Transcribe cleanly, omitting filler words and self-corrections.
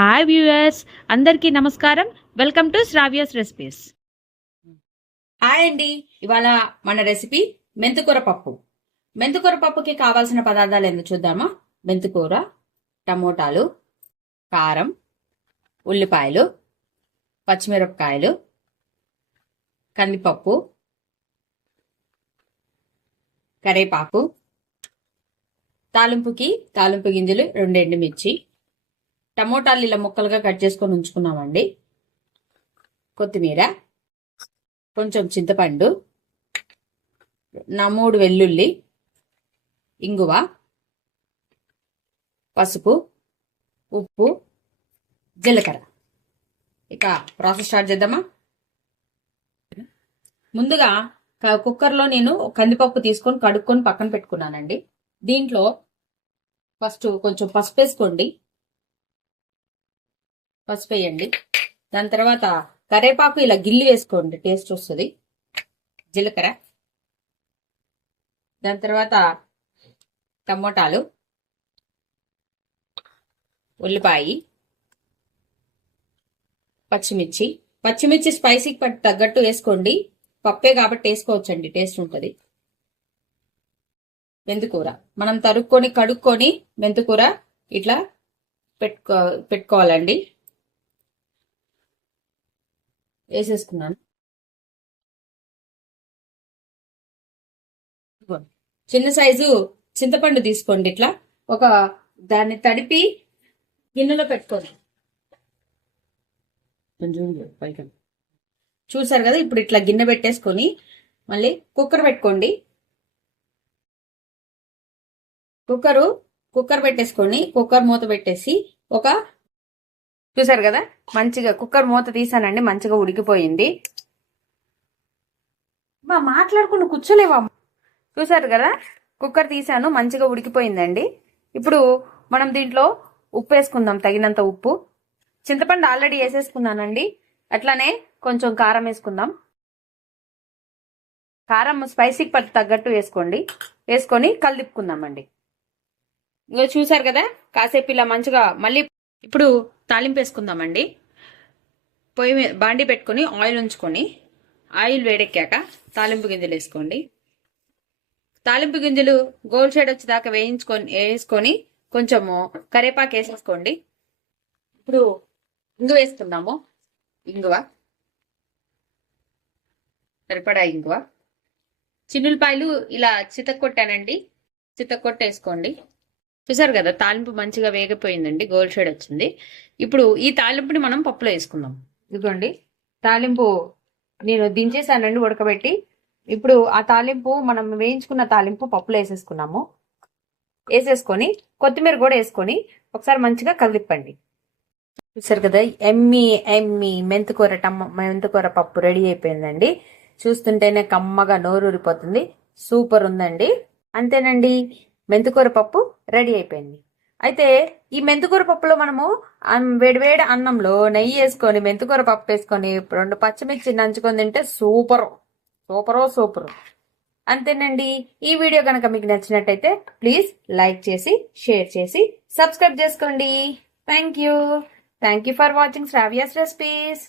Hi viewers, అందరికీ నమస్కారం. Welcome to Sravya's recipes. Hi అండి. ఇవాళ మన రెసిపీ మెంతికూర పప్పు. మెంతికూర పప్పుకి కావాల్సిన పదార్థాలు ఎందుకు చూద్దామా. మెంతికూర, టమోటాలు, కారం, ఉల్లిపాయలు, పచ్చిమిరపకాయలు, కందిపప్పు, కరేపాకు, తాలింపు గింజలు 2 ఎండుమిర్చి, టమోటాలు ఇలా ముక్కలుగా కట్ చేసుకొని ఉంచుకున్నామండి, కొత్తిమీర, కొంచెం చింతపండు, 3 వెల్లుల్లి, ఇంగువ, పసుపు, ఉప్పు, జీలకర్ర. ఇక ప్రాసెస్ స్టార్ట్ చేద్దామా. ముందుగా కుక్కర్లో నేను కందిపప్పు తీసుకొని కడుక్కొని పక్కన పెట్టుకున్నానండి. దీంట్లో ఫస్ట్ కొంచెం పసుపు వేసుకోండి. పసుపు వేయండి. దాని తర్వాత కరేపాకు ఇలా గిల్లి వేసుకోండి, టేస్ట్ వస్తుంది. జీలకర్ర, దాని తర్వాత టమోటాలు, ఉల్లిపాయ, పచ్చిమిర్చి స్పైసీకి తగ్గట్టు వేసుకోండి. పప్పే కాబట్టి వేసుకోవచ్చండి, టేస్ట్ ఉంటుంది. మెంతికూర మనం కడుక్కొని మెంతికూర ఇట్లా పెట్టుకోవాలండి. వేసేసుకున్నాను. చిన్న సైజు చింతపండు తీసుకోండి. ఇట్లా దాన్ని తడిపి గిన్నెలో పెట్టుకోండి. చూసారు కదా. ఇప్పుడు ఇట్లా గిన్నె పెట్టేసుకొని మళ్ళీ కుక్కర్ పెట్టుకోండి. కుక్కర్ పెట్టేసుకొని కుక్కర్ మూత పెట్టేసి చూసారు కదా, మంచిగా కుక్కర్ మూత తీసానండి, మంచిగా ఉడికిపోయింది. మాట్లాడుకుని కూర్చోలేవా. చూసారు కదా, కుక్కర్ తీసాను, మంచిగా ఉడికిపోయిందండి. ఇప్పుడు మనం దీంట్లో ఉప్పు వేసుకుందాం, తగినంత ఉప్పు. చింతపండు ఆల్రెడీ వేసేసుకున్నానండి. అట్లానే కొంచెం కారం వేసుకుందాం. కారం స్పైసీకి తగ్గట్టు వేసుకోండి. వేసుకొని కలిపుకుందామండి. ఇంకా చూసారు కదా, కాసేపు ఇలా మంచిగా మళ్ళీ ఇప్పుడు తాలింపు వేసుకుందామండి. పొయ్యి మీద బాండి పెట్టుకొని ఆయిల్ ఉంచుకొని, ఆయిల్ వేడెక్కాక తాలింపు గింజలు వేసుకోండి. తాలింపు గింజలు గోల్డ్ షేడ్ వచ్చేదాకా వేసుకొని కొంచెము కరేపాకు వేసేసుకోండి. ఇప్పుడు ఇంగువ వేసుకుందాము. సరిపడా ఇంగువ, చిన్నులపాయలు ఇలా చితక్కొట్టానండి, చితక్కొట్టేసుకోండి. చూసారు కదా, తాలింపు మంచిగా వేగిపోయిందండి, గోల్డ్ షేడ్ వచ్చింది. ఇప్పుడు ఈ తాలింపుని మనం పప్పులో వేసుకుందాం. ఇదిగోండి, తాలింపు నేను దించేసానండి ఉడకబెట్టి. ఇప్పుడు ఆ తాలింపు మనం వేయించుకున్న తాలింపు పప్పులో వేసేసుకొని కొత్తిమీర కూడా వేసుకొని ఒకసారి మంచిగా కలిపండి. చూసారు కదా, ఎమ్మి మెంతికూర పప్పు రెడీ అయిపోయిందండి. చూస్తుంటేనే కమ్మగా నోరూరిపోతుంది. సూపర్ ఉందండి. అంతేనండి, మెంతికూర పప్పు రెడీ అయిపోయింది. అయితే ఈ మెంతికూర పప్పులో మనము వేడివేడి అన్నంలో నెయ్యి వేసుకొని మెంతికూర పప్పు వేసుకొని 2 పచ్చిమిర్చి నంచుకొని తింటే సూపరు. అంతేనండి. ఈ వీడియో కనుక మీకు నచ్చినట్టయితే ప్లీజ్ లైక్ చేసి, షేర్ చేసి, సబ్స్క్రైబ్ చేసుకోండి. Thank you for watching Sravya's recipes.